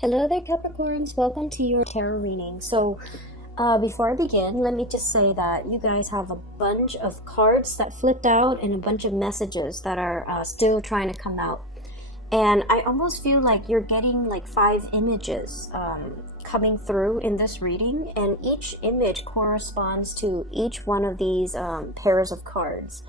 Hello there, Capricorns. Welcome to your tarot reading. Before I begin, let me just say that you guys have a bunch of cards that flipped out and a bunch of messages that are still trying to come out. And I almost feel like you're getting like 5 images coming through in this reading, and each image corresponds to each one of these pairs of cards.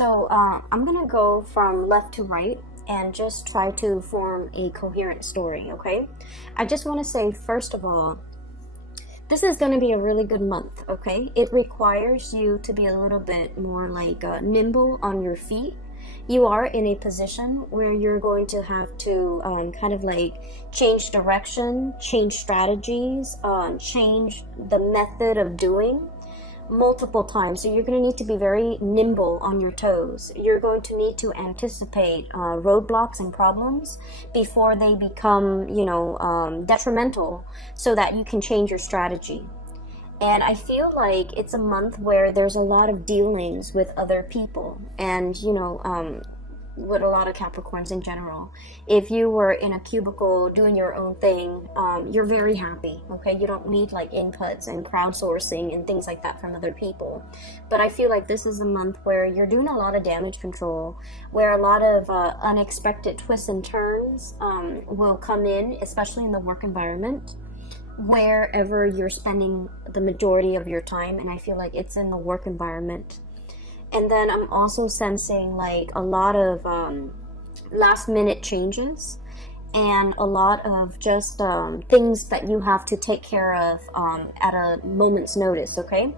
I'm going to go from left to right and just try to form a coherent story, okay? I just want to say, first of all, this is going to be a really good month, okay? It requires you to be a little bit more like nimble on your feet. You are in a position where you're going to have to kind of like change direction, change strategies, change the method of doing multiple times. So you're going to need to be very nimble on your toes. You're going to need to anticipate roadblocks and problems before they become, detrimental, so that you can change your strategy. And I feel like it's a month where there's a lot of dealings with other people, and with a lot of Capricorns in general. If you were in a cubicle doing your own thing, you're very happy, okay? You don't need like inputs and crowdsourcing and things like that from other people. But I feel like this is a month where you're doing a lot of damage control, where a lot of unexpected twists and turns will come in, especially in the work environment, wherever you're spending the majority of your time. And I feel like it's in the work environment. And then I'm also sensing like a lot of last minute changes and a lot of just things that you have to take care of at a moment's notice, okay?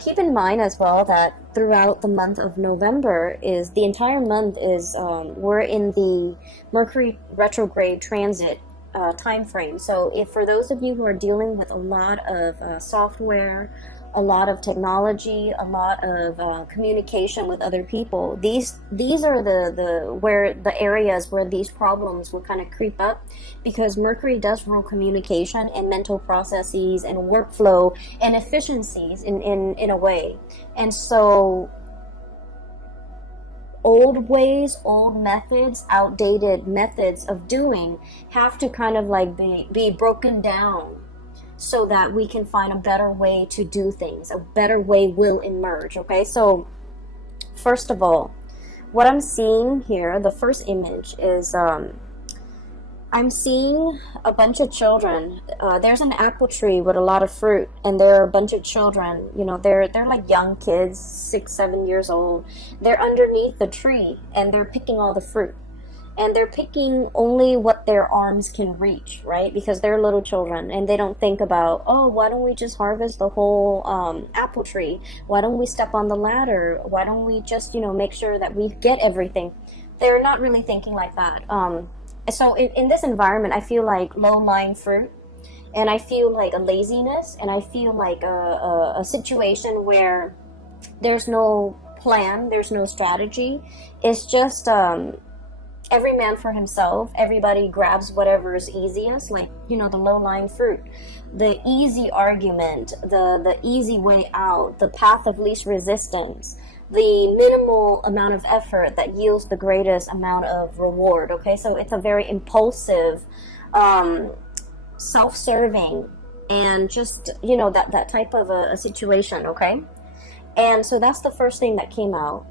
Keep in mind as well that throughout the month of November, is the entire month is we're in the Mercury retrograde transit time frame. So if for those of you who are dealing with a lot of software, a lot of technology, a lot of communication with other people, these are the areas where these problems will kind of creep up, because Mercury does rule communication and mental processes and workflow and efficiencies in a way. And so old ways, old methods, outdated methods of doing have to kind of like be broken down, so that we can find a better way to do things. A better way will emerge, okay? So first of all, what I'm seeing here, the first image is I'm seeing a bunch of children. There's an apple tree with a lot of fruit, and there are a bunch of children. They're like young kids, 6-7 years old. They're underneath the tree, and they're picking all the fruit. And they're picking only what their arms can reach, right? Because they're little children, and they don't think about, oh, why don't we just harvest the whole apple tree? Why don't we step on the ladder? Why don't we just, make sure that we get everything? They're not really thinking like that. So in this environment, I feel like low-lying fruit, and I feel like a laziness, and I feel like a situation where there's no plan, there's no strategy. It's just every man for himself. Everybody grabs whatever is easiest, like, the low-lying fruit, the easy argument, the easy way out, the path of least resistance, the minimal amount of effort that yields the greatest amount of reward, okay? So it's a very impulsive, self-serving, and just, that type of a situation, okay? And so that's the first thing that came out.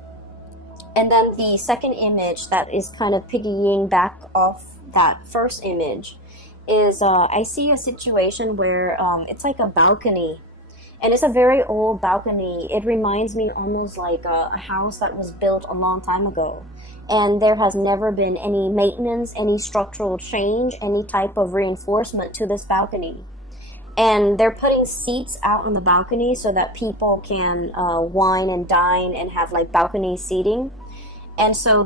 And then the second image that is kind of piggying back off that first image is I see a situation where it's like a balcony, and it's a very old balcony. It reminds me almost like a house that was built a long time ago, and there has never been any maintenance, any structural change, any type of reinforcement to this balcony. And they're putting seats out on the balcony so that people can wine and dine and have like balcony seating. And so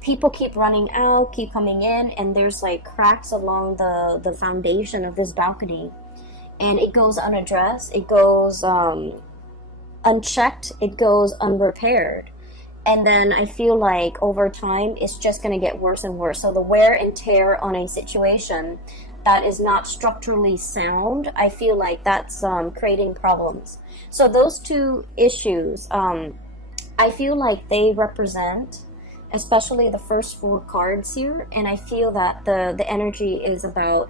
people keep running out, keep coming in, and there's like cracks along the foundation of this balcony. And it goes unaddressed, it goes unchecked, it goes unrepaired. And then I feel like over time, it's just going to get worse and worse. So the wear and tear on a situation that is not structurally sound, I feel like that's creating problems. So those two issues, I feel like they represent, especially the first 4 cards here, and I feel that the energy is about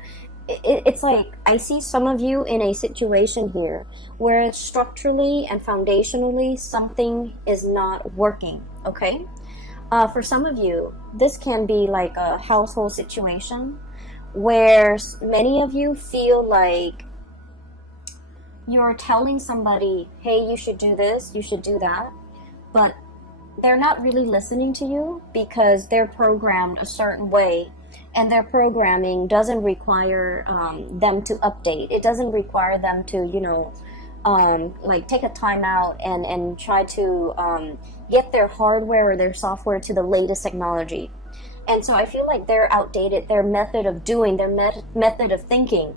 it's like I see some of you in a situation here where structurally and foundationally something is not working, okay? For some of you, this can be like a household situation where many of you feel like you're telling somebody, hey, you should do this, you should do that, but they're not really listening to you because they're programmed a certain way, and their programming doesn't require them to update. It doesn't require them to, like take a time out and try to get their hardware or their software to the latest technology. And so I feel like they're outdated, their method of doing, their method of thinking.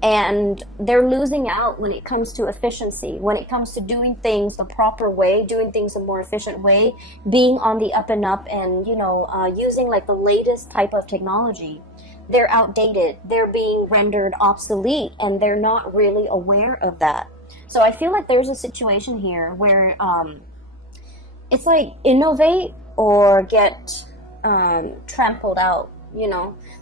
And they're losing out when it comes to efficiency, when it comes to doing things the proper way, doing things a more efficient way, being on the up and up, and using like the latest type of technology. They're outdated, they're being rendered obsolete, and they're not really aware of that. So I feel like there's a situation here where it's like innovate or get trampled out.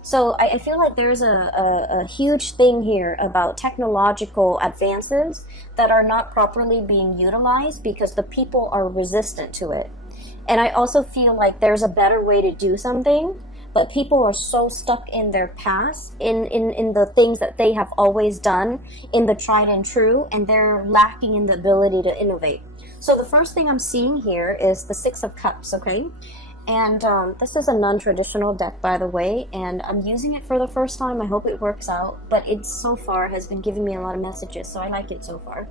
So I feel like there's a huge thing here about technological advances that are not properly being utilized because the people are resistant to it. And I also feel like there's a better way to do something, but people are so stuck in their past, in the things that they have always done, in the tried and true, and they're lacking in the ability to innovate. So the first thing I'm seeing here is the Six of Cups, okay? And this is a non-traditional deck, by the way, and I'm using it for the first time. I hope it works out, but it so far has been giving me a lot of messages, so I like it so far.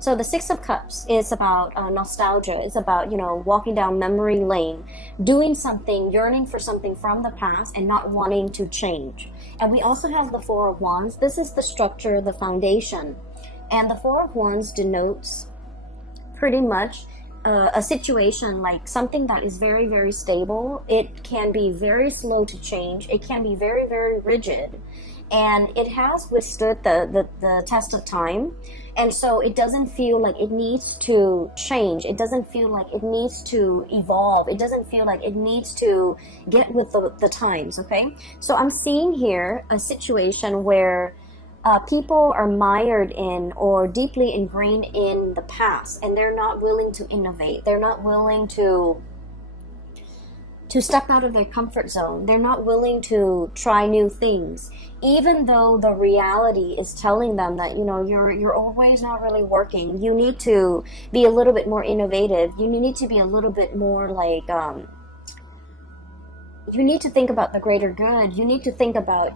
So the Six of Cups is about nostalgia. It's about, walking down memory lane, doing something, yearning for something from the past and not wanting to change. And we also have the Four of Wands. This is the structure, the foundation. And the Four of Wands denotes pretty much a situation like something that is very, very stable. It can be very slow to change. It can be very, very rigid. And it has withstood the test of time. And so it doesn't feel like it needs to change. It doesn't feel like it needs to evolve. It doesn't feel like it needs to get with the times, okay? So I'm seeing here a situation where people are mired in or deeply ingrained in the past, and they're not willing to innovate. They're not willing to step out of their comfort zone. They're not willing to try new things, even though the reality is telling them that, your old way is not really working. You need to be a little bit more innovative. You need to be a little bit more like, you need to think about the greater good. You need to think about,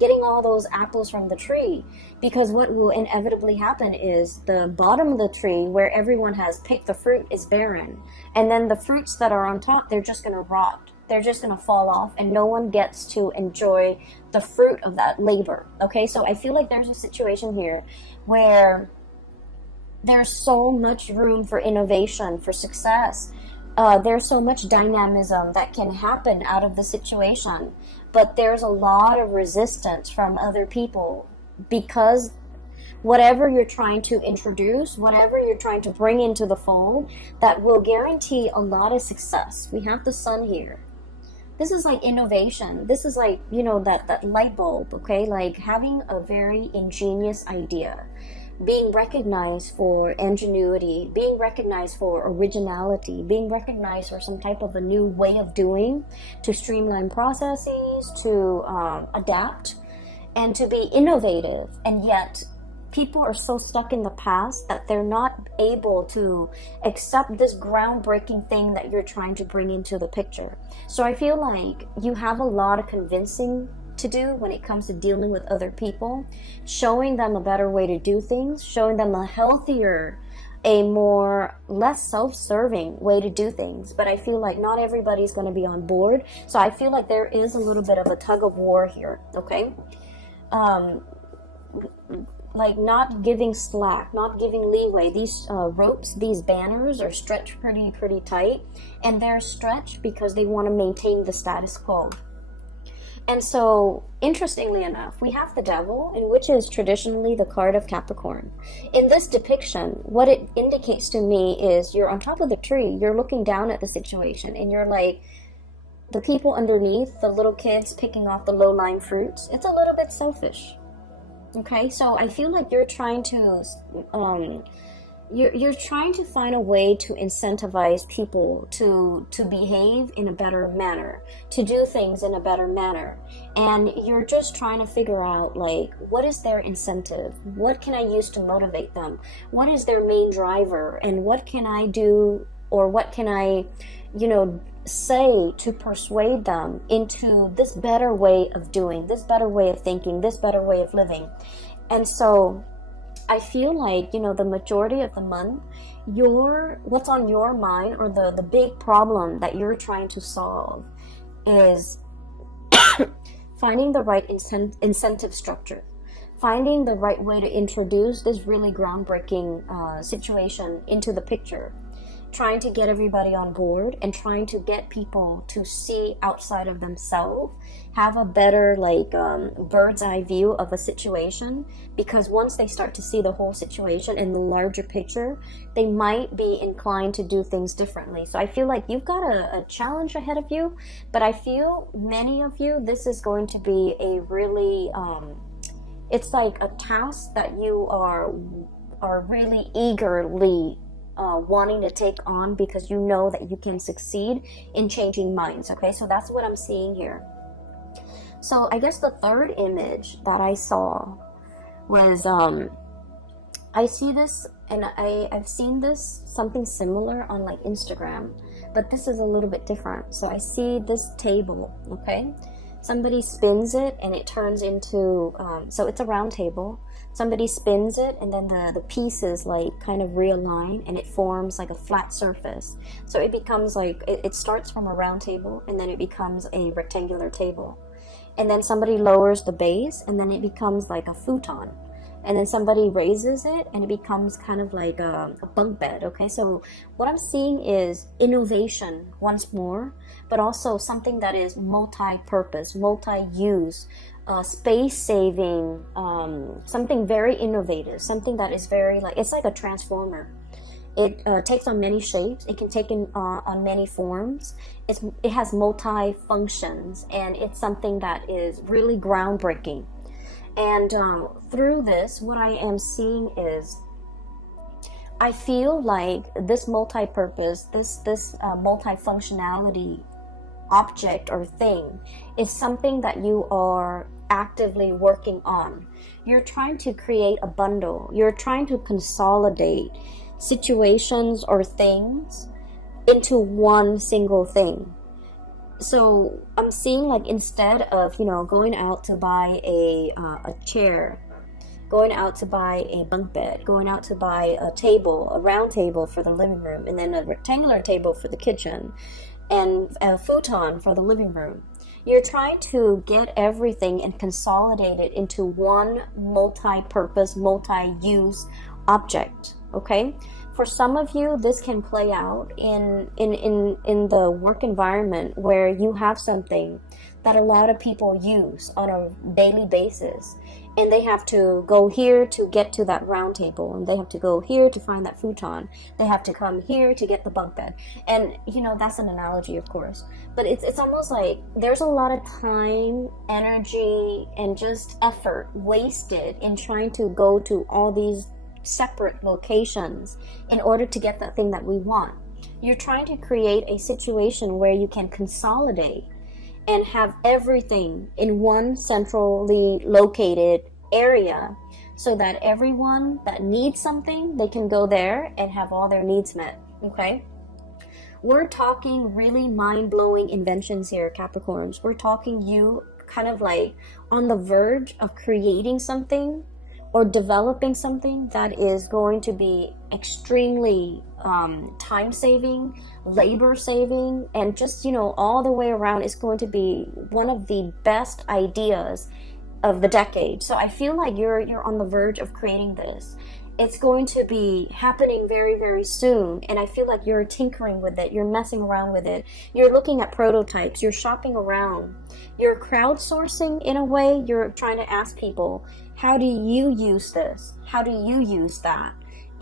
getting all those apples from the tree, because what will inevitably happen is the bottom of the tree where everyone has picked the fruit is barren. And then the fruits that are on top, they're just going to rot. They're just going to fall off, and no one gets to enjoy the fruit of that labor. Okay, so I feel like there's a situation here where there's so much room for innovation, for success. There's so much dynamism that can happen out of the situation, but there's a lot of resistance from other people, because whatever you're trying to introduce, whatever you're trying to bring into the fold, that will guarantee a lot of success. We have the Sun here. This is like innovation. This is like, that light bulb, okay? Like having a very ingenious idea, being recognized for ingenuity, being recognized for originality, being recognized for some type of a new way of doing, to streamline processes, to adapt, and to be innovative. And yet people are so stuck in the past that they're not able to accept this groundbreaking thing that you're trying to bring into the picture. So I feel like you have a lot of convincing to do when it comes to dealing with other people, showing them a better way to do things, showing them a healthier, a more less self-serving way to do things. But I feel like not everybody's going to be on board. So I feel like there is a little bit of a tug of war here, okay? Like not giving slack, not giving leeway. These ropes, these banners are stretched pretty tight, and they're stretched because they want to maintain the status quo. And so, interestingly enough, we have the Devil, and which is traditionally the card of Capricorn. In this depiction, what it indicates to me is you're on top of the tree, you're looking down at the situation, and you're like, the people underneath, the little kids picking off the low-lying fruits, it's a little bit selfish. Okay, so I feel like you're trying to you're trying to find a way to incentivize people to behave in a better manner, to do things in a better manner, and you're just trying to figure out, like, what is their incentive, what can I use to motivate them, what is their main driver, and what can I do, or what can I, say to persuade them into this better way of doing, this better way of thinking, this better way of living. And so I feel like, the majority of the month, what's on your mind, or the big problem that you're trying to solve, is finding the right incentive structure, finding the right way to introduce this really groundbreaking situation into the picture, trying to get everybody on board, and trying to get people to see outside of themselves, have a better bird's eye view of a situation, because once they start to see the whole situation in the larger picture, they might be inclined to do things differently. So I feel like you've got a challenge ahead of you, but I feel many of you, this is going to be a really it's like a task that you are really eagerly wanting to take on, because you know that you can succeed in changing minds. Okay, so that's what I'm seeing here. So I guess the third image that I saw was I see this, and I've seen this something similar on like Instagram, but this is a little bit different. So I see this table. Okay, somebody spins it and it turns into so it's a round table. Somebody spins it, and then the pieces like kind of realign, and it forms like a flat surface. So it becomes like, it starts from a round table, and then it becomes a rectangular table. And then somebody lowers the base, and then it becomes like a futon. And then somebody raises it, and it becomes kind of like a bunk bed. Okay, so what I'm seeing is innovation once more, but also something that is multi-purpose, multi-use, space-saving, something very innovative, something that is very it's like a transformer. It takes on many shapes. It can take on many forms. It has multi-functions, and it's something that is really groundbreaking. And through this, what I am seeing is, I feel like this multi-purpose, this multi-functionality object or thing is something that you are actively working on. You're trying to create a bundle. You're trying to consolidate situations or things into one single thing. So I'm seeing, like, instead of going out to buy a chair, going out to buy a bunk bed, going out to buy a round table for the living room, and then a rectangular table for the kitchen, and a futon for the living room, you're trying to get everything and consolidate it into one multi-purpose, multi-use object. Okay, for some of you, this can play out in the work environment, where you have something that a lot of people use on a daily basis, and they have to go here to get to that round table, and they have to go here to find that futon, they have to come here to get the bunk bed. And that's an analogy, of course, but it's almost like there's a lot of time, energy, and just effort wasted in trying to go to all these separate locations in order to get that thing that we want. You're trying to create a situation where you can consolidate and have everything in one centrally located area, so that everyone that needs something, they can go there and have all their needs met. Okay, we're talking really mind-blowing inventions here, Capricorns. We're talking you kind of like on the verge of creating something or developing something that is going to be extremely time-saving, labor-saving, and just, all the way around is going to be one of the best ideas of the decade. So I feel like you're on the verge of creating this. It's going to be happening very, very soon, and I feel like you're tinkering with it, you're messing around with it, you're looking at prototypes, you're shopping around, you're crowdsourcing in a way. You're trying to ask people, how do you use this? How do you use that?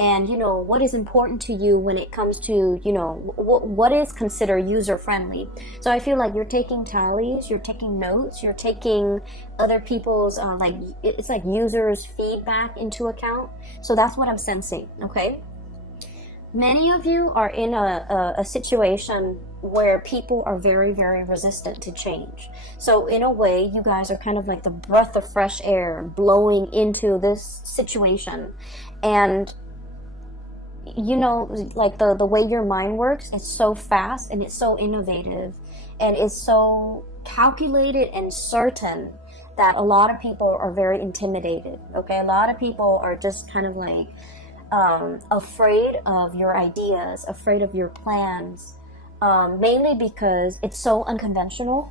and you know what is important to you when it comes to, you know, what is considered user friendly. So I feel like you're taking tallies, you're taking notes, you're taking other people's like, it's like users feedback into account. So that's what I'm sensing. Okay, many of you are in a situation where people are very, very resistant to change. So in a way, you guys are kind of like the breath of fresh air blowing into this situation. And you know, like the way your mind works, it's so fast and it's so innovative and it's so calculated and certain that a lot of people are very intimidated. Okay, a lot of people are just kind of like afraid of your ideas, afraid of your plans, mainly because it's so unconventional.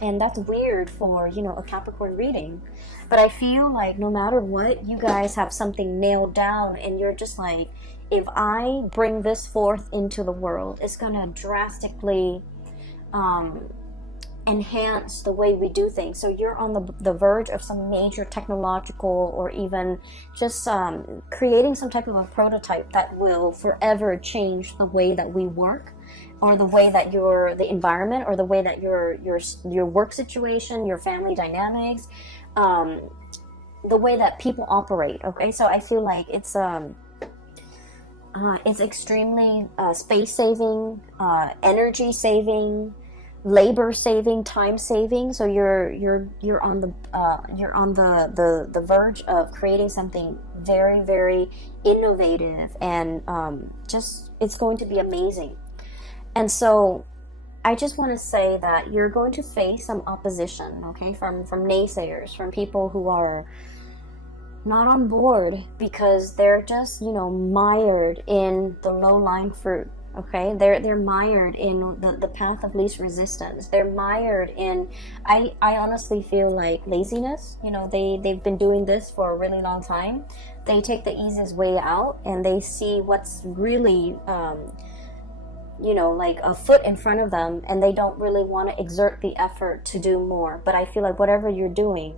And that's weird for, you know, a Capricorn reading. But I feel like no matter what, you guys have something nailed down, and you're just like, if I bring this forth into the world, it's gonna drastically enhance the way we do things. So you're on the verge of some major technological, or even just creating some type of a prototype that will forever change the way that we work, or the way that the environment, or the way that your work situation, your family dynamics, the way that people operate. Okay, so I feel like it's extremely space saving, energy saving, labor saving, time saving. So you're on the verge of creating something very, very innovative, and just, it's going to be amazing. And so I just want to say that you're going to face some opposition, okay, from naysayers, from people who are not on board because they're just, you know, mired in the low-lying fruit. Okay, they're mired in the path of least resistance. They're mired in, I honestly feel like, laziness. You know, they've been doing this for a really long time. They take the easiest way out, and they see what's really you know, like a foot in front of them, and they don't really want to exert the effort to do more. But I feel like whatever you're doing,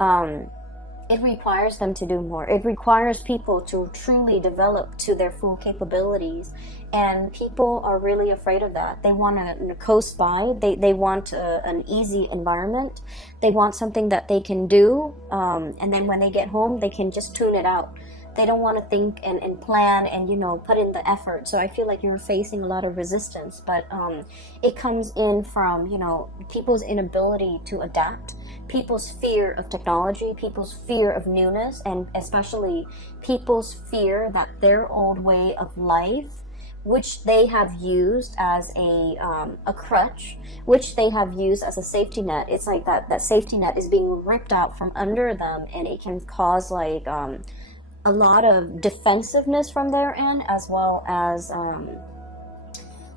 it requires them to do more. It requires people to truly develop to their full capabilities, and people are really afraid of that. They want to coast by. They want an easy environment. They want something that they can do, and then when they get home, they can just tune it out. They don't want to think and plan and, you know, put in the effort. So I feel like you're facing a lot of resistance, but it comes in from, you know, people's inability to adapt, people's fear of technology, people's fear of newness, and especially people's fear that their old way of life, which they have used as a crutch, which they have used as a safety net, it's like that safety net is being ripped out from under them, and it can cause like a lot of defensiveness from their end, as well as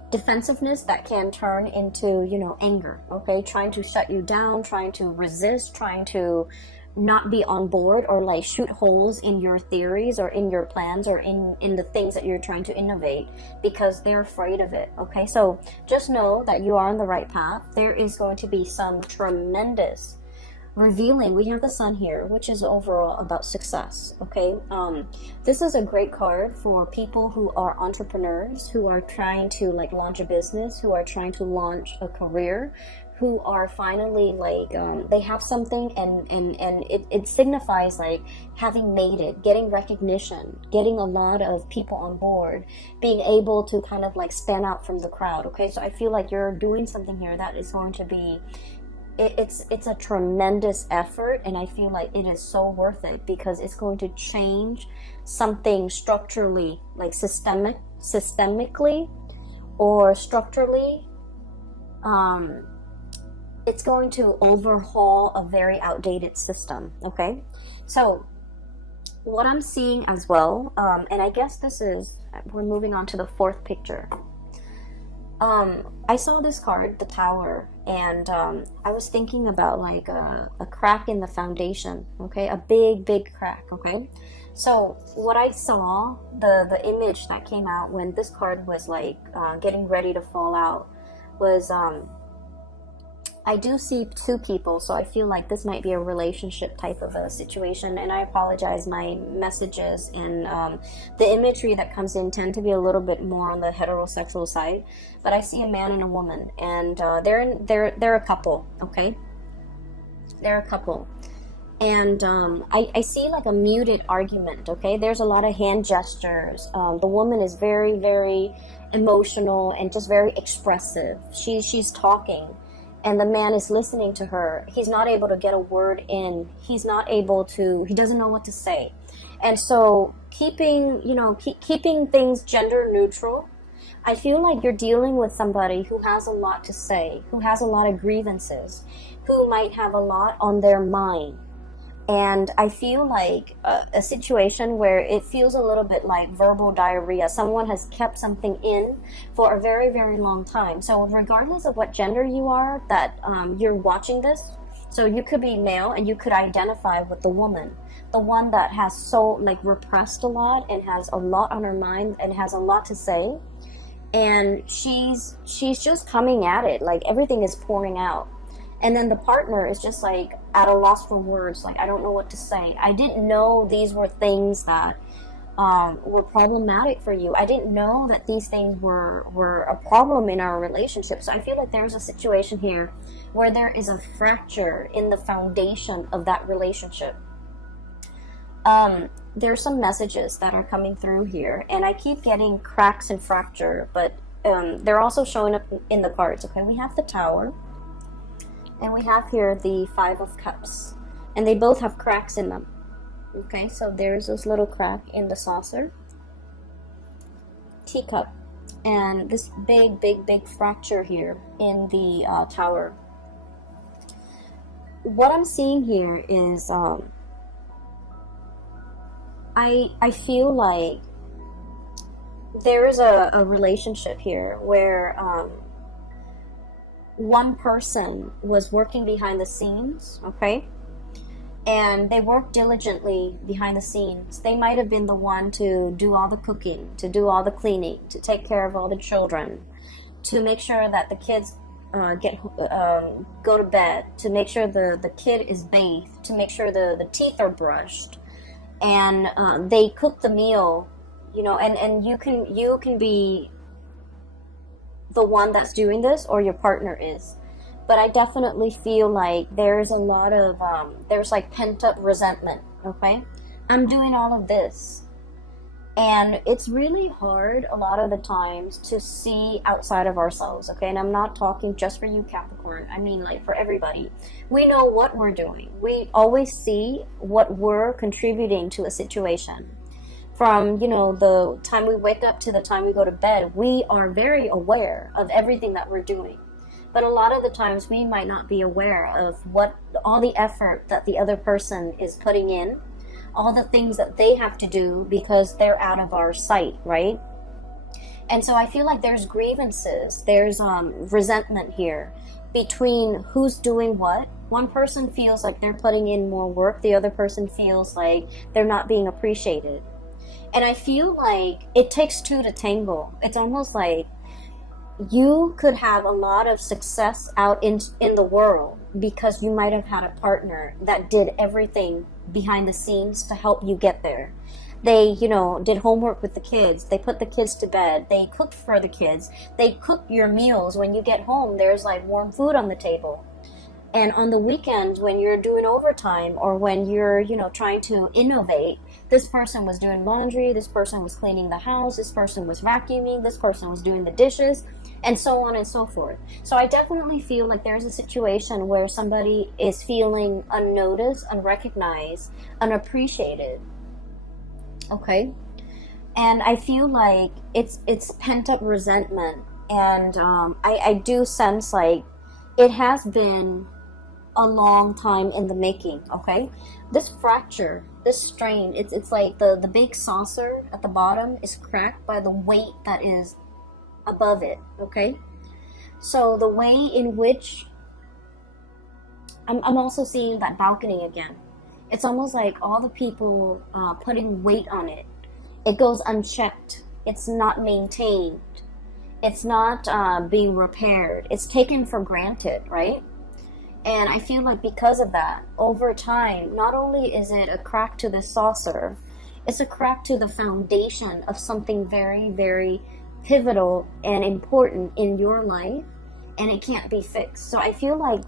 defensiveness that can turn into, you know, anger. Okay, trying to shut you down, trying to resist, trying to not be on board, or like shoot holes in your theories or in your plans or in the things that you're trying to innovate, because they're afraid of it. Okay, so just know that you are on the right path. There is going to be some tremendous revealing. We have the sun here, which is overall about success. Okay, this is a great card for people who are entrepreneurs, who are trying to like launch a business, who are trying to launch a career, who are finally like they have something, and it signifies like having made it, getting recognition, getting a lot of people on board, being able to kind of like stand out from the crowd. Okay, so I feel like you're doing something here that is going to be, it's a tremendous effort, and I feel like it is so worth it, because it's going to change something structurally, like systemically or structurally. It's going to overhaul a very outdated system. Okay, so what I'm seeing as well, and I guess we're moving on to the fourth picture. I saw this card, the Tower, and I was thinking about like a crack in the foundation. Okay, a big crack. Okay, so what I saw, the image that came out when this card was like getting ready to fall out, was I do see two people, so I feel like this might be a relationship type of a situation, and I apologize. My messages and the imagery that comes in tend to be a little bit more on the heterosexual side, but I see a man and a woman, and they're a couple, okay? They're a couple. And I see like a muted argument, okay? There's a lot of hand gestures. The woman is very, very emotional and just very expressive. She's talking, and the man is listening to her. He's not able to get a word in. He doesn't know what to say. And so keeping things gender neutral, I feel like you're dealing with somebody who has a lot to say, who has a lot of grievances, who might have a lot on their mind. And I feel like a situation where it feels a little bit like verbal diarrhea. Someone has kept something in for a very, very long time. So regardless of what gender you are that you're watching this, so you could be male and you could identify with the woman, the one that has so like repressed a lot and has a lot on her mind and has a lot to say. And she's just coming at it, like everything is pouring out. And then the partner is just like at a loss for words, like, I don't know what to say. I didn't know these were things that were problematic for you. I didn't know that these things were a problem in our relationship. So I feel like there's a situation here where there is a fracture in the foundation of that relationship. There's some messages that are coming through here, and I keep getting cracks and fracture, but they're also showing up in the cards. Okay, we have the Tower. And we have here the Five of Cups. And they both have cracks in them. Okay, so there's this little crack in the saucer. Teacup. And this big, big, big fracture here in the Tower. What I'm seeing here is I feel like there is a relationship here where one person was working behind the scenes, okay? And they worked diligently behind the scenes. They might have been the one to do all the cooking, to do all the cleaning, to take care of all the children, to make sure that the kids go to bed, to make sure the kid is bathed, to make sure the teeth are brushed. And they cook the meal, and you can be the one that's doing this, or your partner is. But I definitely feel like there's a lot of there's like pent-up resentment. Okay, I'm doing all of this, and it's really hard a lot of the times to see outside of ourselves. Okay, and I'm not talking just for you, Capricorn. I mean, like, for everybody. We know what we're doing. We always see what we're contributing to a situation. From, the time we wake up to the time we go to bed, we are very aware of everything that we're doing. But a lot of the times we might not be aware of all the effort that the other person is putting in, all the things that they have to do because they're out of our sight, right? And so I feel like there's grievances, there's resentment here between who's doing what. One person feels like they're putting in more work, the other person feels like they're not being appreciated. And I feel like it takes two to tango. It's almost like you could have a lot of success out in the world because you might have had a partner that did everything behind the scenes to help you get there. They, did homework with the kids. They put the kids to bed. They cooked for the kids. They cook your meals. When you get home, there's like warm food on the table. And on the weekends, when you're doing overtime or when you're, trying to innovate, this person was doing laundry, this person was cleaning the house, this person was vacuuming, this person was doing the dishes, and so on and so forth. So I definitely feel like there's a situation where somebody is feeling unnoticed, unrecognized, unappreciated. Okay? And I feel like it's pent-up resentment. And I do sense like it has been a long time in the making, okay? This fracture, this strain, it's like the big saucer at the bottom is cracked by the weight that is above it, okay? So the way in which I'm also seeing that balcony again. It's almost like all the people putting weight on it. It goes unchecked. It's not maintained. It's not being repaired. It's taken for granted, right? And I feel like because of that, over time, not only is it a crack to the saucer, it's a crack to the foundation of something very, very pivotal and important in your life, and it can't be fixed. So I feel like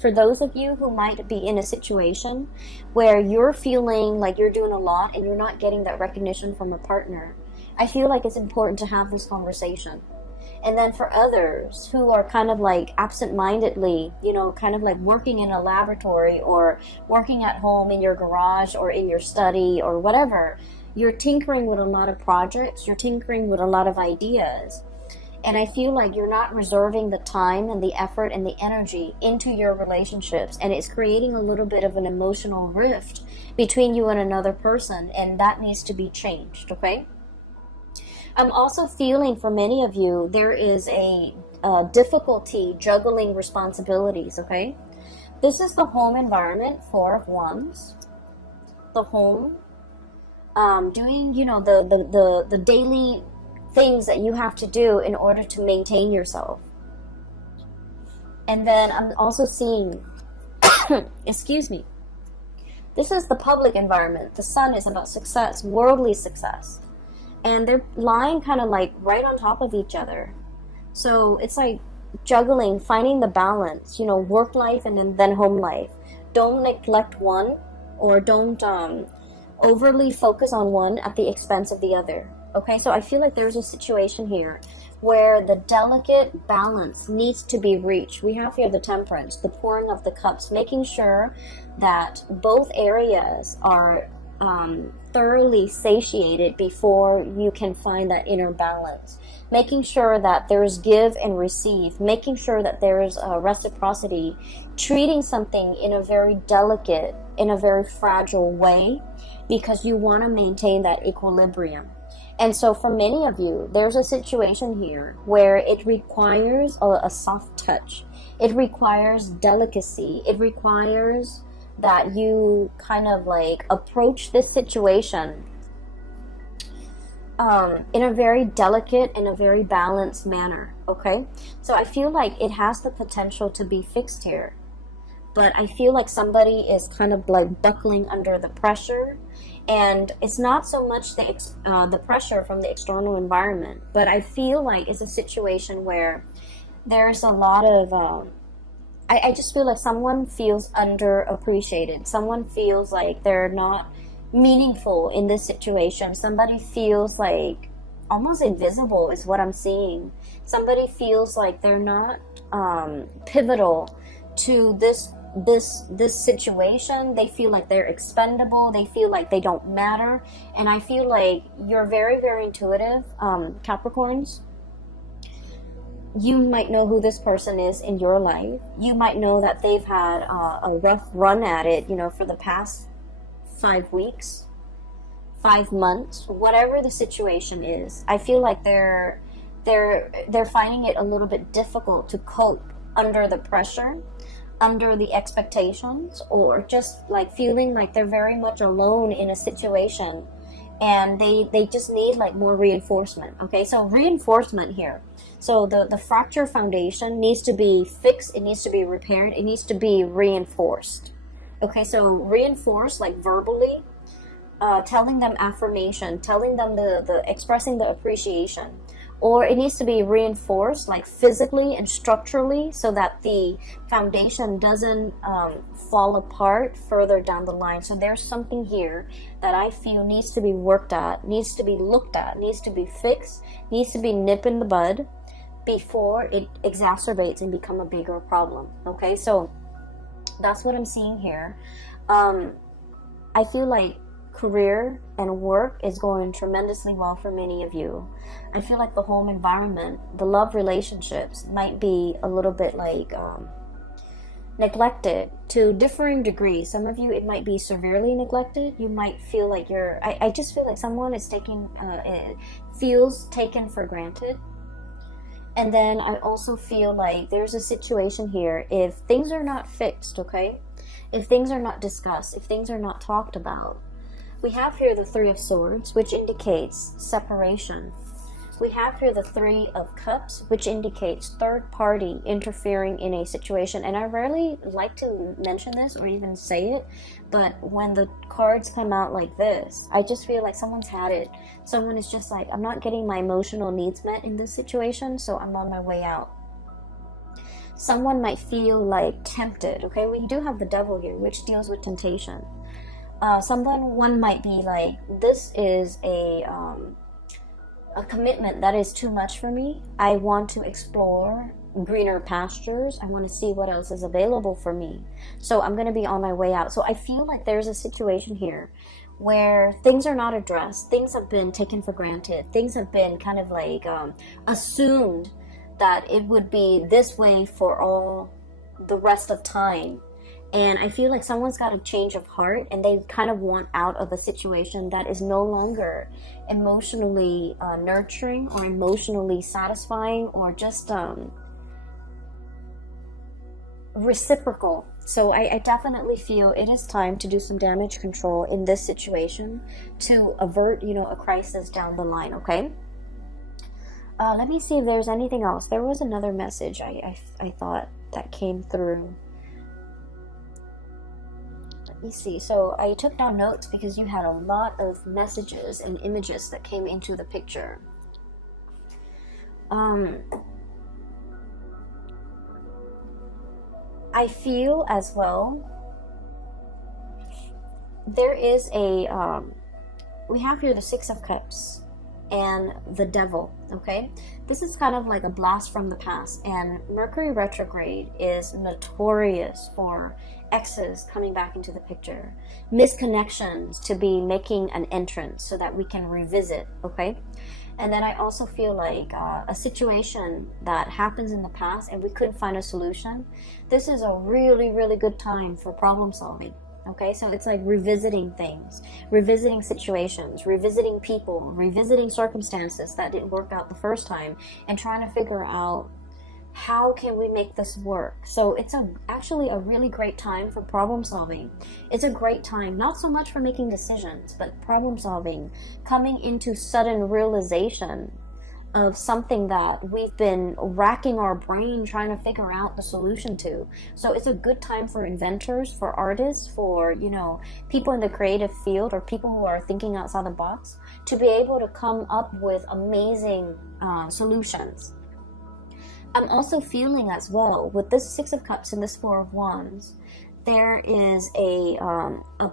for those of you who might be in a situation where you're feeling like you're doing a lot and you're not getting that recognition from a partner, I feel like it's important to have this conversation. And then for others who are kind of like absent-mindedly, you know, kind of like working in a laboratory or working at home in your garage or in your study or whatever, you're tinkering with a lot of projects, you're tinkering with a lot of ideas. And I feel like you're not reserving the time and the effort and the energy into your relationships. And it's creating a little bit of an emotional rift between you and another person. And that needs to be changed, okay? I'm also feeling for many of you, there is a difficulty juggling responsibilities, okay? This is the home environment, Four of Wands. The home, doing, you know, the daily things that you have to do in order to maintain yourself. And then I'm also seeing, excuse me, this is the public environment. The sun is about success, worldly success. And they're lying kind of like right on top of each other. So it's like juggling, finding the balance, you know, work life and then home life. Don't neglect one, or don't overly focus on one at the expense of the other. Okay, so I feel like there's a situation here where the delicate balance needs to be reached. We have here the Temperance, the pouring of the cups, making sure that both areas are thoroughly satiated before you can find that inner balance. Making sure that there's give and receive, making sure that there's reciprocity, treating something in a very delicate, in a very fragile way, because you want to maintain that equilibrium. And so for many of you, there's a situation here where it requires a soft touch. It requires delicacy. It requires that you kind of like approach this situation in a very delicate and a very balanced manner, okay? So I feel like it has the potential to be fixed here. But I feel like somebody is kind of like buckling under the pressure. And it's not so much the pressure from the external environment, but I feel like it's a situation where there's a lot of I just feel like someone feels underappreciated. Someone feels like they're not meaningful in this situation. Somebody feels like almost invisible is what I'm seeing. Somebody feels like they're not pivotal to this situation. They feel like they're expendable. They feel like they don't matter. And I feel like you're very, very intuitive, Capricorns. You might know who this person is in your life. You might know that they've had a rough run at it, you know, for the past 5 weeks, 5 months, whatever the situation is. I feel like they're finding it a little bit difficult to cope under the pressure, under the expectations, or just like feeling like they're very much alone in a situation, and they just need like more reinforcement. Okay, so reinforcement here. So the fracture foundation needs to be fixed, it needs to be repaired, it needs to be reinforced. Okay, so reinforce like verbally, telling them affirmation, telling them the expressing the appreciation. Or it needs to be reinforced like physically and structurally, so that the foundation doesn't fall apart further down the line. So there's something here that I feel needs to be worked at, needs to be looked at, needs to be fixed, needs to be nipped in the bud before it exacerbates and become a bigger problem. Okay, so that's what I'm seeing here. I feel like career and work is going tremendously well for many of you. I feel like the home environment, the love relationships might be a little bit like neglected to differing degrees. Some of you, it might be severely neglected. You might feel like I just feel like someone is feels taken for granted. And then I also feel like there's a situation here, if things are not fixed, okay? If things are not discussed, if things are not talked about. We have here the Three of Swords, which indicates separation. We have here the Three of Cups, which indicates third party interfering in a situation. And I rarely like to mention this or even say it, but when the cards come out like this, I just feel like someone's had it. Someone is just like, I'm not getting my emotional needs met in this situation, so I'm on my way out. Someone might feel like tempted, okay? We do have the Devil here, which deals with temptation. One might be like, this is a commitment that is too much for me. I want to explore greener pastures. I want to see what else is available for me. So I'm going to be on my way out. So I feel like there's a situation here where things are not addressed. Things have been taken for granted. Things have been kind of like assumed that it would be this way for all the rest of time. And I feel like someone's got a change of heart and they kind of want out of a situation that is no longer emotionally nurturing or emotionally satisfying or just reciprocal. So I definitely feel it is time to do some damage control in this situation to avert, a crisis down the line, okay? Let me see if there's anything else. There was another message I thought that came through. Let me see. So I took down notes because you had a lot of messages and images that came into the picture. I feel as well there is a we have here the Six of Cups and the Devil, okay? This is kind of like a blast from the past, and Mercury retrograde is notorious for exes coming back into the picture, misconnections to be making an entrance so that we can revisit, okay? And then I also feel like a situation that happens in the past and we couldn't find a solution. This is a really, really good time for problem solving. Okay, so it's like revisiting things, revisiting situations, revisiting people, revisiting circumstances that didn't work out the first time, and trying to figure out how can we make this work. So it's actually a really great time for problem solving. It's a great time, not so much for making decisions, but problem solving, coming into sudden realization of something that we've been racking our brain trying to figure out the solution to. So it's a good time for inventors, for artists, for people in the creative field or people who are thinking outside the box to be able to come up with amazing solutions. I'm also feeling as well with this Six of Cups and this Four of Wands, there is a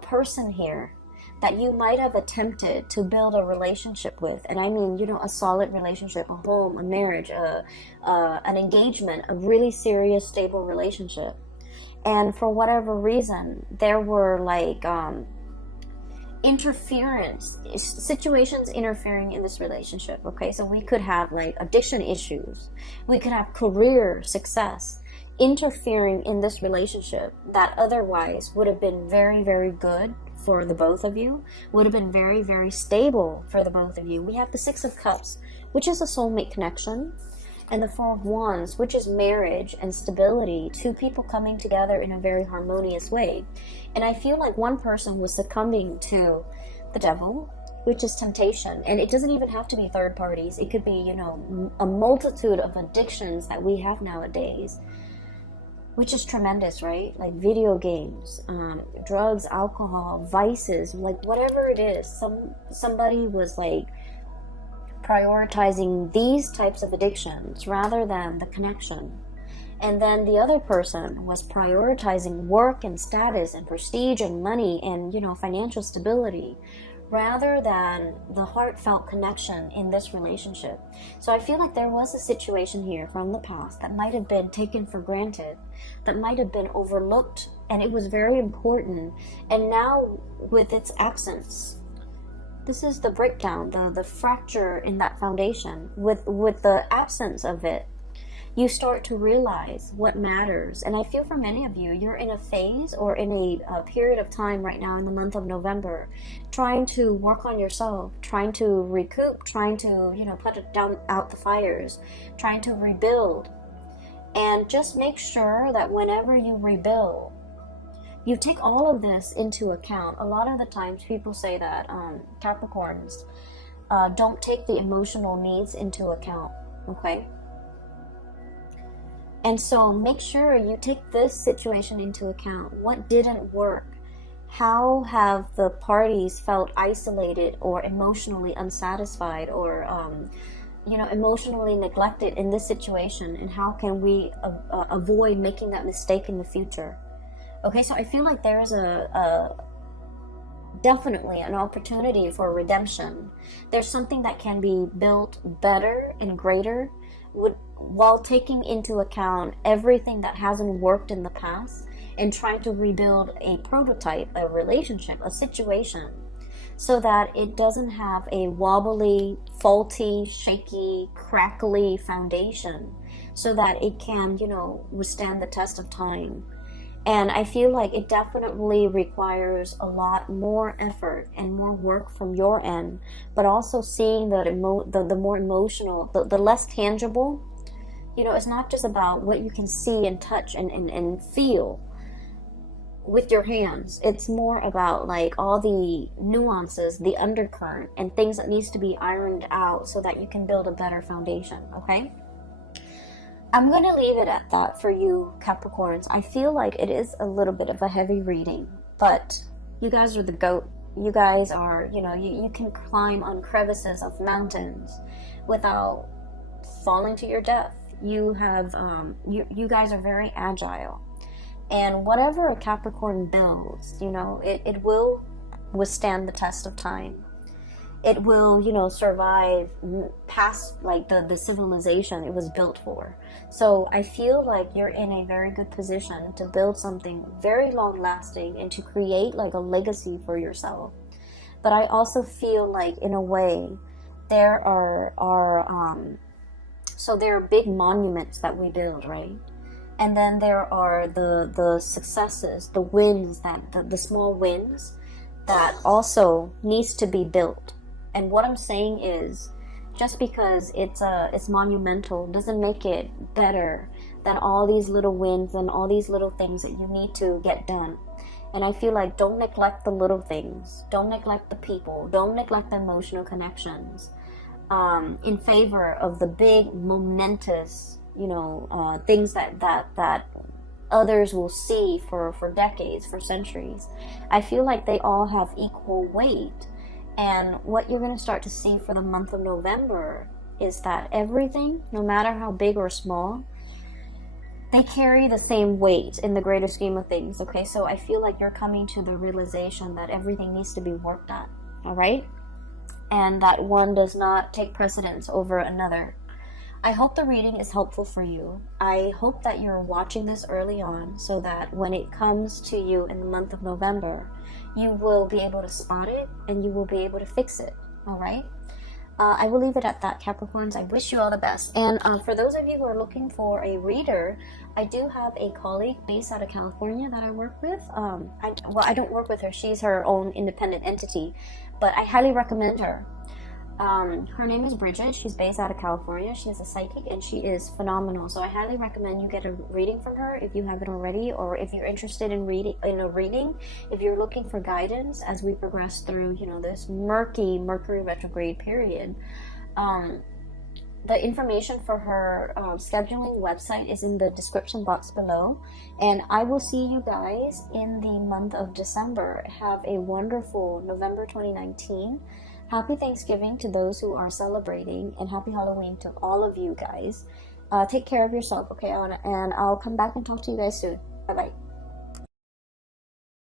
person here that you might have attempted to build a relationship with. And I mean, a solid relationship, a home, a marriage, an engagement, a really serious, stable relationship. And for whatever reason, there were like situations interfering in this relationship, okay? So we could have like addiction issues. We could have career success interfering in this relationship that otherwise would have been very, very good for the both of you, would have been very, very stable for the both of you. We have the Six of Cups, which is a soulmate connection, and the Four of Wands, which is marriage and stability, two people coming together in a very harmonious way. And I feel like one person was succumbing to the Devil, which is temptation. And it doesn't even have to be third parties. It could be, a multitude of addictions that we have nowadays, which is tremendous, right? Like video games, drugs, alcohol, vices, like whatever it is. Somebody was like prioritizing these types of addictions rather than the connection. And then the other person was prioritizing work and status and prestige and money and, financial stability rather than the heartfelt connection in this relationship. So I feel like there was a situation here from the past that might have been taken for granted, that might have been overlooked, and it was very important. And now with its absence, this is the breakdown, the fracture in that foundation. With the absence of it, you start to realize what matters. And I feel for many of you, you're in a phase or in a period of time right now in the month of November, trying to work on yourself, trying to recoup, trying to, put it down out the fires, trying to rebuild. And just make sure that whenever you rebuild, you take all of this into account. A lot of the times people say that Capricorns, don't take the emotional needs into account, okay? And so make sure you take this situation into account. What didn't work? How have the parties felt isolated or emotionally unsatisfied or emotionally neglected in this situation, and how can we avoid making that mistake in the future? Okay, so I feel like there's definitely an opportunity for redemption. There's something that can be built better and greater while taking into account everything that hasn't worked in the past and trying to rebuild a prototype, a relationship, a situation, so that it doesn't have a wobbly, faulty, shaky, crackly foundation, so that it can, withstand the test of time. And I feel like it definitely requires a lot more effort and more work from your end, but also seeing that the more emotional, the less tangible. It's not just about what you can see and touch and feel with your hands. It's more about like all the nuances, the undercurrent, and things that needs to be ironed out so that you can build a better foundation, okay? I'm going to leave it at that for you, Capricorns. I feel like it is a little bit of a heavy reading, but you guys are the GOAT. You guys are, you can climb on crevices of mountains without falling to your death. You have, you guys are very agile. And whatever a Capricorn builds, it will withstand the test of time. It will, survive past like the civilization it was built for. So I feel like you're in a very good position to build something very long lasting and to create like a legacy for yourself. But I also feel like in a way there are big monuments that we build, right? And then there are the successes, the wins, the small wins that also needs to be built. And what I'm saying is, just because it's monumental doesn't make it better than all these little wins and all these little things that you need to get done. And I feel like don't neglect the little things. Don't neglect the people. Don't neglect the emotional connections in favor of the big, momentous, things that others will see for decades, for centuries. I feel like they all have equal weight. And what you're going to start to see for the month of November is that everything, no matter how big or small, they carry the same weight in the greater scheme of things. Okay, so I feel like you're coming to the realization that everything needs to be worked on, all right? And that one does not take precedence over another. I hope the reading is helpful for you. I hope that you're watching this early on so that when it comes to you in the month of November, you will be able to spot it and you will be able to fix it, all right? I will leave it at that, Capricorns. I wish you all the best. And for those of you who are looking for a reader, I do have a colleague based out of California that I work with. I don't work with her. She's her own independent entity, but I highly recommend her. Her name is Bridget. She's based out of California. She's a psychic and she is phenomenal. So I highly recommend you get a reading from her if you haven't already, or if you're interested in a reading, if you're looking for guidance as we progress through, this murky Mercury retrograde period. The information for her scheduling website is in the description box below. And I will see you guys in the month of December. Have a wonderful November 2019. Happy Thanksgiving to those who are celebrating, and happy Halloween to all of you guys. Take care of yourself, okay? And I'll come back and talk to you guys soon. Bye-bye.